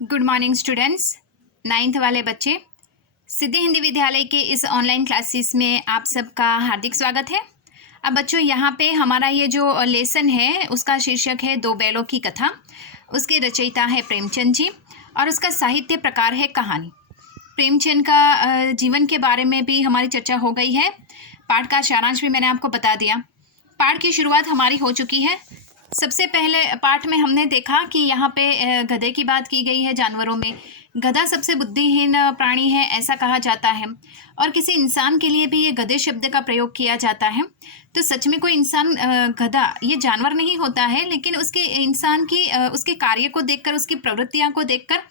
Good morning students. 9th वाले बच्चे, सिद्धि हिंदी विद्यालय के इस ऑनलाइन क्लासेस में आप सबका हार्दिक स्वागत है। अब बच्चों, यहाँ पे हमारा ये जो लेसन है उसका शीर्षक है दो बैलों की कथा। उसके रचयिता है प्रेमचंद जी और उसका साहित्य प्रकार है कहानी। प्रेमचंद का जीवन के बारे में भी हमारी चर्चा हो गई है। पाठ का सारांश भी मैंने आपको बता दिया। पाठ की शुरुआत हमारी हो चुकी है। सबसे पहले पाठ में हमने देखा कि यहाँ पे गधे की बात की गई है। जानवरों में गधा सबसे बुद्धिहीन प्राणी है ऐसा कहा जाता है और किसी इंसान के लिए भी ये गधे शब्द का प्रयोग किया जाता है। तो सच में कोई इंसान गधा ये जानवर नहीं होता है, लेकिन उसके इंसान की उसके कार्य को देखकर, उसकी प्रवृत्तियां को देखकर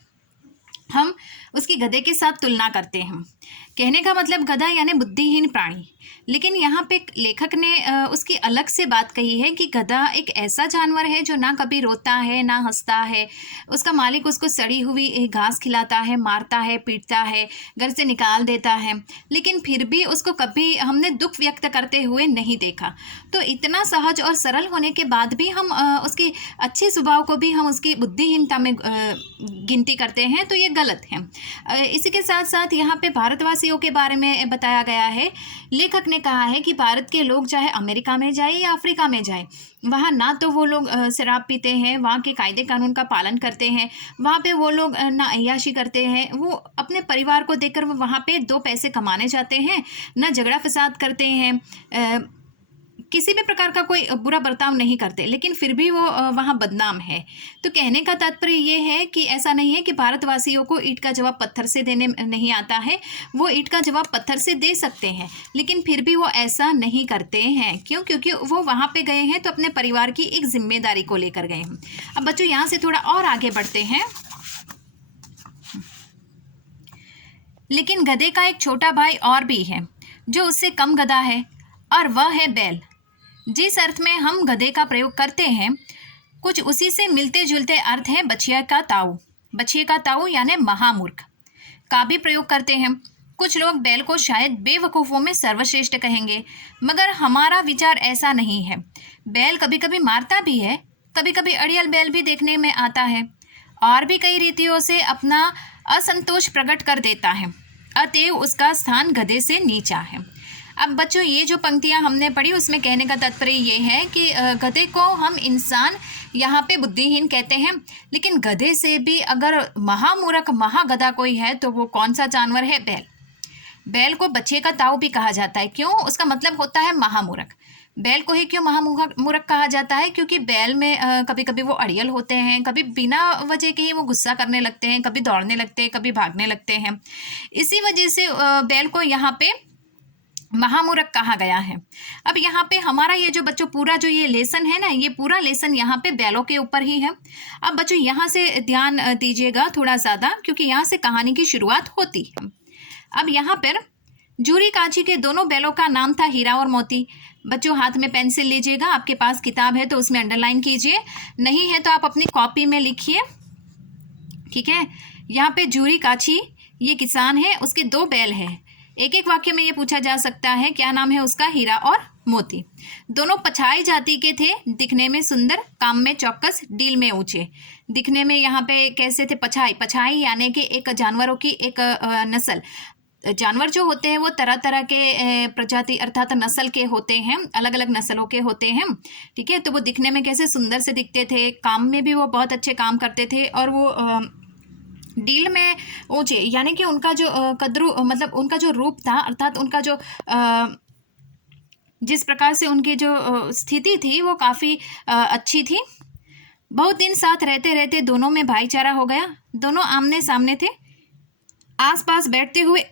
हम उसकी गधे के साथ तुलना करते हैं। कहने का मतलब गधा यानी बुद्धिहीन प्राणी। लेकिन यहाँ पे लेखक ने उसकी अलग से बात कही है कि गधा एक ऐसा जानवर है जो ना कभी रोता है ना हंसता है। उसका मालिक उसको सड़ी हुई घास खिलाता है, मारता है, पीटता है, घर से निकाल देता है, लेकिन फिर भी उसको कभी हमने दुख व्यक्त करते हुए नहीं देखा। तो इतना सहज और सरल होने के बाद भी हम उसके अच्छे स्वभाव को भी हम उसकी बुद्धिहीनता में गिनती करते हैं, तो ये गलत है। इसी के साथ साथ यहाँ पे भारतवासियों के बारे में बताया गया है। लेखक ने कहा है कि भारत के लोग चाहे अमेरिका में जाए या अफ्रीका में जाए, वहाँ ना तो वो लोग शराब पीते हैं, वहाँ के कायदे कानून का पालन करते हैं, वहाँ पे वो लोग ना अय्याशी करते हैं, वो अपने परिवार को देखकर वो वहाँ पे दो पैसे कमाने जाते हैं, ना झगड़ा फसाद करते हैं, किसी भी प्रकार का कोई बुरा बर्ताव नहीं करते, लेकिन फिर भी वो वहाँ बदनाम है। तो कहने का तात्पर्य ये है कि ऐसा नहीं है कि भारतवासियों को ईंट का जवाब पत्थर से देने नहीं आता है। वो ईंट का जवाब पत्थर से दे सकते हैं, लेकिन फिर भी वो ऐसा नहीं करते हैं। क्यों? क्योंकि वो वहाँ पे गए हैं तो अपने परिवार की एक जिम्मेदारी को लेकर गए हैं। अब बच्चों, यहाँ से थोड़ा और आगे बढ़ते हैं। लेकिन गधे का एक छोटा भाई और भी है जो उससे कम गधा है, और वह है बैल। जिस अर्थ में हम गधे का प्रयोग करते हैं, कुछ उसी से मिलते जुलते अर्थ है बछिया का ताऊ। बछिए का ताऊ यानी महामूर्ख का भी प्रयोग करते हैं। कुछ लोग बैल को शायद बेवकूफ़ों में सर्वश्रेष्ठ कहेंगे, मगर हमारा विचार ऐसा नहीं है। बैल कभी कभी मारता भी है, कभी कभी अड़ियल बैल भी देखने में आता है, और भी कई रीतियों से अपना असंतोष प्रकट कर देता है। अतएव उसका स्थान गधे से नीचा है। अब बच्चों, ये जो पंक्तियां हमने पढ़ी उसमें कहने का तात्पर्य ये है कि गधे को हम इंसान यहाँ पे बुद्धिहीन कहते हैं, लेकिन गधे से भी अगर महामूर्ख महागधा कोई है तो वो कौन सा जानवर है? बैल। बैल को बच्चे का ताऊ भी कहा जाता है। क्यों? उसका मतलब होता है महामूर्ख। बैल को ही क्यों महामूर्ख कहा जाता है? क्योंकि बैल में कभी कभी वो अड़ियल होते हैं, कभी बिना वजह के ही वो गुस्सा करने लगते हैं, कभी दौड़ने लगते हैं, कभी भागने लगते हैं। इसी वजह से बैल को यहाँ पे महामूर्ख कहा गया है। अब यहाँ पे हमारा ये जो बच्चों पूरा जो ये लेसन है ना, ये पूरा लेसन यहाँ पे बैलों के ऊपर ही है। अब बच्चों यहाँ से ध्यान दीजिएगा थोड़ा ज़्यादा, क्योंकि यहाँ से कहानी की शुरुआत होती है। अब यहाँ पर जूरी काची के दोनों बैलों का नाम था हीरा और मोती। बच्चों, हाथ में पेंसिल लीजिएगा, आपके पास किताब है तो उसमें अंडरलाइन कीजिए, नहीं है तो आप अपनी कॉपी में लिखिए, ठीक है। यहाँ पे जूरी काची ये किसान है, उसके दो बैल हैं। एक एक वाक्य में ये पूछा जा सकता है क्या नाम है उसका? हीरा और मोती। दोनों पछाई जाति के थे, दिखने में सुंदर, काम में चौकस, डील में ऊंचे। दिखने में यहाँ पे कैसे थे? पछाई यानी कि एक जानवरों की एक नस्ल। जानवर जो होते हैं वो तरह तरह के प्रजाति अर्थात नस्ल के होते हैं, अलग अलग नस्लों के होते हैं, ठीक है। तो वो दिखने में कैसे सुंदर से दिखते थे, काम में भी वो बहुत अच्छे काम करते थे, और वो डील में ऊंचे यानी कि उनका जो कद्रू मतलब उनका जो रूप था, अर्थात उनका जो जिस प्रकार से उनकी जो स्थिति थी वो काफ़ी अच्छी थी। बहुत दिन साथ रहते रहते दोनों में भाईचारा हो गया। दोनों आमने सामने थे, आसपास बैठते हुए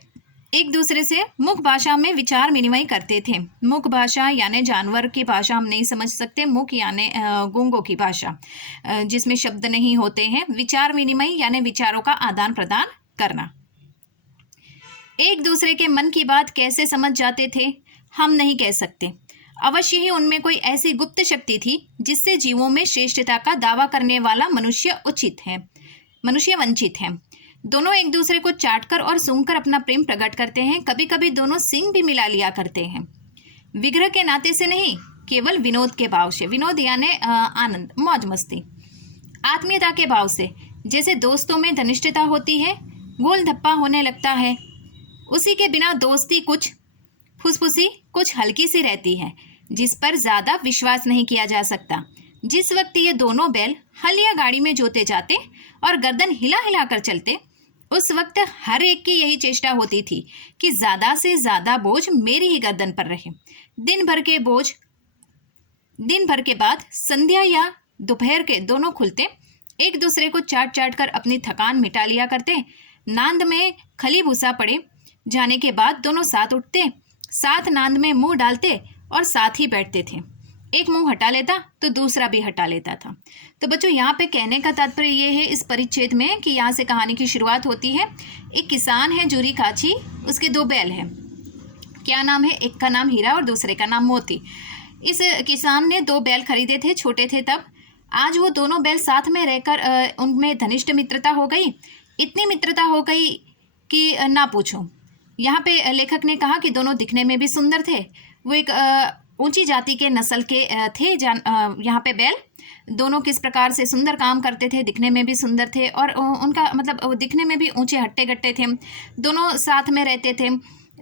एक दूसरे से मुख भाषा में विचार विनिमय करते थे। मुख भाषा यानी जानवर की भाषा हम नहीं समझ सकते, मुख यानी गूंगों की भाषा जिसमें शब्द नहीं होते हैं। विचार विनिमय यानी विचारों का आदान प्रदान करना। एक दूसरे के मन की बात कैसे समझ जाते थे हम नहीं कह सकते। अवश्य ही उनमें कोई ऐसी गुप्त शक्ति थी जिससे जीवों में श्रेष्ठता का दावा करने वाला मनुष्य वंचित है। दोनों एक दूसरे को चाटकर और सूंघकर अपना प्रेम प्रकट करते हैं। कभी कभी दोनों सींग भी मिला लिया करते हैं, विग्रह के नाते से नहीं, केवल विनोद के भाव से। विनोद यानी आनंद, मौज मस्ती। आत्मीयता के भाव से, जैसे दोस्तों में घनिष्ठता होती है, गोल धप्पा होने लगता है। उसी के बिना दोस्ती कुछ फुसफुसी, कुछ हल्की सी रहती है, जिस पर ज़्यादा विश्वास नहीं किया जा सकता। जिस वक्त ये दोनों बैल हल या गाड़ी में जोते जाते और गर्दन हिला हिला कर चलते, उस वक्त हर एक की यही चेष्टा होती थी कि ज़्यादा से ज़्यादा बोझ मेरी ही गर्दन पर रहे। दिन भर के बाद संध्या या दोपहर के दोनों खुलते, एक दूसरे को चाट चाट कर अपनी थकान मिटा लिया करते। नांद में खली भूसा पड़े जाने के बाद दोनों साथ उठते, साथ नांद में मुंह डालते और साथ ही बैठते थे। एक मुंह हटा लेता तो दूसरा भी हटा लेता था। तो बच्चों, यहाँ पे कहने का तात्पर्य ये है इस परिच्छेद में कि यहाँ से कहानी की शुरुआत होती है। एक किसान है जूरी काछी, उसके 2 बैल हैं। क्या नाम है? एक का नाम हीरा और दूसरे का नाम मोती। इस किसान ने 2 बैल खरीदे थे, छोटे थे तब। आज वो दोनों बैल साथ में रहकर उनमें घनिष्ठ मित्रता हो गई। इतनी मित्रता हो गई कि ना पूछो। यहाँ पे लेखक ने कहा कि दोनों दिखने में भी सुंदर थे। वो एक ऊंची जाति के नस्ल के थे। यहाँ पे बैल दोनों किस प्रकार से सुंदर काम करते थे, दिखने में भी सुंदर थे और उनका मतलब दिखने में भी ऊंचे हट्टे गट्टे थे। दोनों साथ में रहते थे।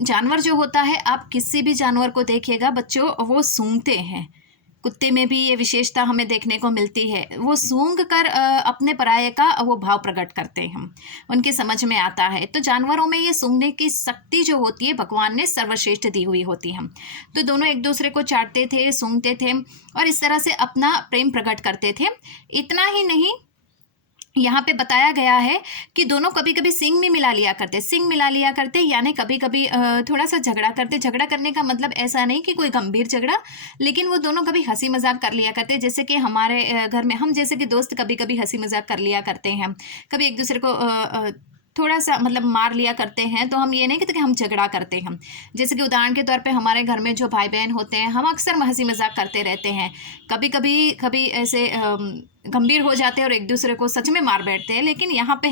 जानवर जो होता है, आप किसी भी जानवर को देखिएगा बच्चों, वो सूंघते हैं। कुत्ते में भी ये विशेषता हमें देखने को मिलती है। वो सूंघ कर अपने पराये का वो भाव प्रकट करते हैं, हम उनके समझ में आता है। तो जानवरों में ये सूंघने की शक्ति जो होती है, भगवान ने सर्वश्रेष्ठ दी हुई होती है। तो दोनों एक दूसरे को चाटते थे, सूंघते थे और इस तरह से अपना प्रेम प्रकट करते थे। इतना ही नहीं, यहाँ पे बताया गया है कि दोनों कभी कभी सींग भी मिला लिया करते, यानी कभी कभी थोड़ा सा झगड़ा करते। झगड़ा करने का मतलब ऐसा नहीं कि कोई गंभीर झगड़ा, लेकिन वो दोनों कभी हंसी मजाक कर लिया करते। जैसे कि हमारे घर में हम जैसे कि दोस्त कभी कभी हंसी मजाक कर लिया करते हैं, कभी एक दूसरे को थोड़ा सा मतलब मार लिया करते हैं। तो हम ये नहीं कहते कि हम झगड़ा करते हैं। जैसे कि उदाहरण के तौर पे हमारे घर में जो भाई बहन होते हैं, हम अक्सर हंसी मजाक करते रहते हैं। कभी ऐसे गंभीर हो जाते हैं और एक दूसरे को सच में मार बैठते हैं। लेकिन यहाँ पे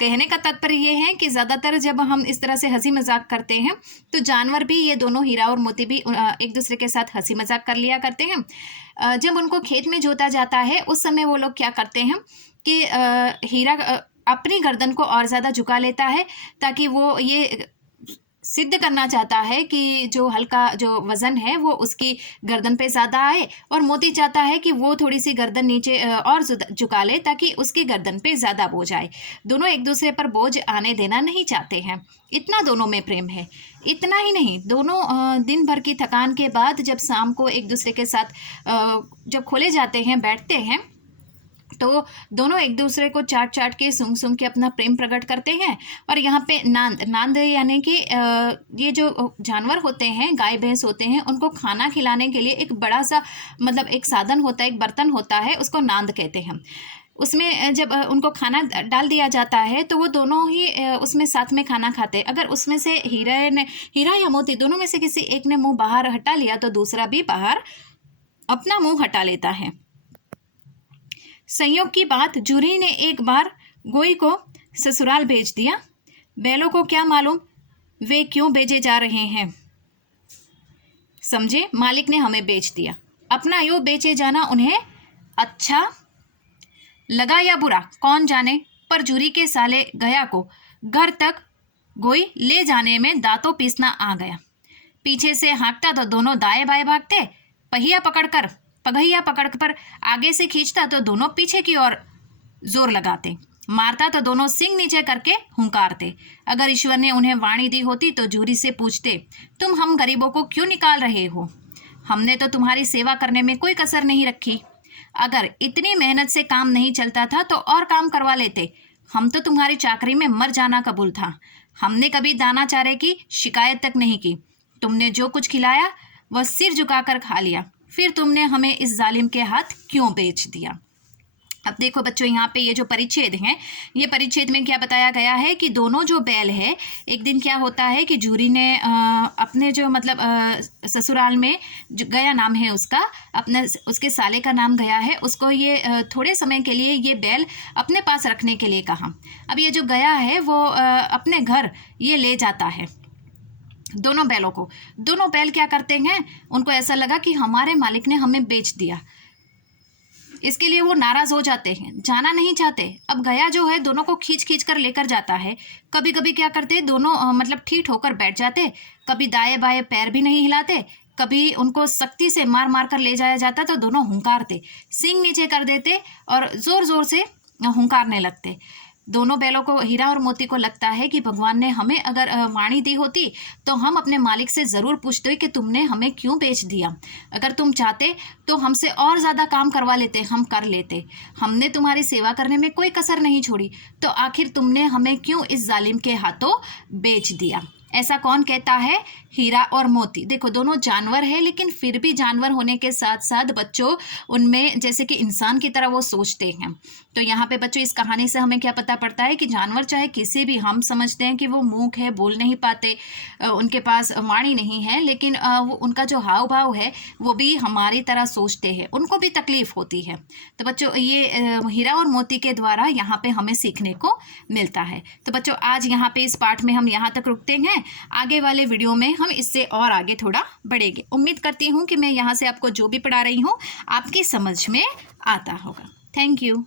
कहने का तात्पर्य ये है कि ज़्यादातर जब हम इस तरह से हंसी मजाक करते हैं तो जानवर भी, ये दोनों हीरा और मोती भी एक दूसरे के साथ हंसी मजाक कर लिया करते हैं। जब उनको खेत में जोता जाता है उस समय वो लोग क्या करते हैं कि हीरा अपनी गर्दन को और ज़्यादा झुका लेता है, ताकि वो ये सिद्ध करना चाहता है कि जो हल्का जो वज़न है वो उसकी गर्दन पे ज़्यादा आए, और मोती चाहता है कि वो थोड़ी सी गर्दन नीचे और झुका ले ताकि उसकी गर्दन पे ज़्यादा बोझ आए। दोनों एक दूसरे पर बोझ आने देना नहीं चाहते हैं। इतना दोनों में प्रेम है। इतना ही नहीं, दोनों दिन भर की थकान के बाद जब शाम को एक दूसरे के साथ जब खोले जाते हैं, बैठते हैं, तो दोनों एक दूसरे को चाट चाट के सूंघ के अपना प्रेम प्रकट करते हैं। और यहाँ पे नांद यानी कि ये जो जानवर होते हैं, गाय भैंस होते हैं, उनको खाना खिलाने के लिए एक बड़ा सा मतलब एक साधन होता है, एक बर्तन होता है, उसको नांद कहते हैं। उसमें जब उनको खाना डाल दिया जाता है तो वो दोनों ही उसमें साथ में खाना खाते हैं। अगर उसमें से हीरा या मोती दोनों में से किसी एक ने मुंह बाहर हटा लिया तो दूसरा भी बाहर अपना मुंह हटा लेता है। संयोग की बात, जूरी ने एक बार गोई को ससुराल भेज दिया। बैलों को क्या मालूम वे क्यों भेजे जा रहे हैं। समझे, मालिक ने हमें बेच दिया। अपना यूं बेचे जाना उन्हें अच्छा लगा या बुरा कौन जाने, पर जूरी के साले गया को घर तक गोई ले जाने में दांतों पीसना आ गया। पीछे से हाँकता तो दोनों दाएं बाएं भागते, पगहिया पकड़ पर आगे से खींचता तो दोनों पीछे की ओर जोर लगाते, मारता तो दोनों सिंग नीचे करके हुंकारते। अगर ईश्वर ने उन्हें वाणी दी होती तो जूरी से पूछते, तुम हम गरीबों को क्यों निकाल रहे हो? हमने तो तुम्हारी सेवा करने में कोई कसर नहीं रखी। अगर इतनी मेहनत से काम नहीं चलता था तो और काम करवा लेते। हम तो तुम्हारी चाकरी में मर जाना कबूल था। हमने कभी दाना चारे की शिकायत तक नहीं की। तुमने जो कुछ खिलाया वह सिर झुकाकर खा लिया। फिर तुमने हमें इस जालिम के हाथ क्यों बेच दिया? अब देखो बच्चों, यहाँ पे ये जो परिच्छेद हैं, ये परिच्छेद में क्या बताया गया है कि दोनों जो बैल है, एक दिन क्या होता है कि जूरी ने अपने जो मतलब ससुराल में जो गया नाम है उसका, अपने उसके साले का नाम गया है, उसको ये थोड़े समय के लिए ये बैल अपने पास रखने के लिए कहा। अब ये जो गया है वो अपने घर ये ले जाता है दोनों बैलों को। दोनों बैल क्या करते हैं, उनको ऐसा लगा कि हमारे मालिक ने हमें बेच दिया, इसके लिए वो नाराज़ हो जाते हैं, जाना नहीं चाहते। अब गया जो है दोनों को खींच खींच कर लेकर जाता है। कभी कभी क्या करते दोनों मतलब ठीक होकर बैठ जाते, कभी दाएं बाएं पैर भी नहीं हिलाते, कभी उनको सख्ती से मार मार कर ले जाया जाता तो दोनों हुंकारते, सींग नीचे कर देते और ज़ोर ज़ोर से हुंकारने लगते। दोनों बैलों को, हीरा और मोती को लगता है कि भगवान ने हमें अगर वाणी दी होती तो हम अपने मालिक से ज़रूर पूछते कि तुमने हमें क्यों बेच दिया। अगर तुम चाहते तो हमसे और ज़्यादा काम करवा लेते, हम कर लेते। हमने तुम्हारी सेवा करने में कोई कसर नहीं छोड़ी, तो आखिर तुमने हमें क्यों इस जालिम के हाथों बेच दिया। ऐसा कौन कहता है? हीरा और मोती। देखो दोनों जानवर है, लेकिन फिर भी जानवर होने के साथ साथ बच्चों उनमें जैसे कि इंसान की तरह वो सोचते हैं। तो यहाँ पे बच्चों इस कहानी से हमें क्या पता पड़ता है कि जानवर चाहे किसी भी, हम समझते हैं कि वो मूक है, बोल नहीं पाते, उनके पास वाणी नहीं है, लेकिन वो उनका जो हाव भाव है वो भी हमारी तरह सोचते हैं, उनको भी तकलीफ होती है। तो बच्चों ये हीरा और मोती के द्वारा यहाँ पे हमें सीखने को मिलता है। तो बच्चों आज यहाँ पे इस पाठ में हम यहाँ तक रुकते हैं। आगे वाले वीडियो में हम इससे और आगे थोड़ा बढ़ेंगे। उम्मीद करती हूँ कि मैं यहाँ से आपको जो भी पढ़ा रही हूँ आपकी समझ में आता होगा। Thank you.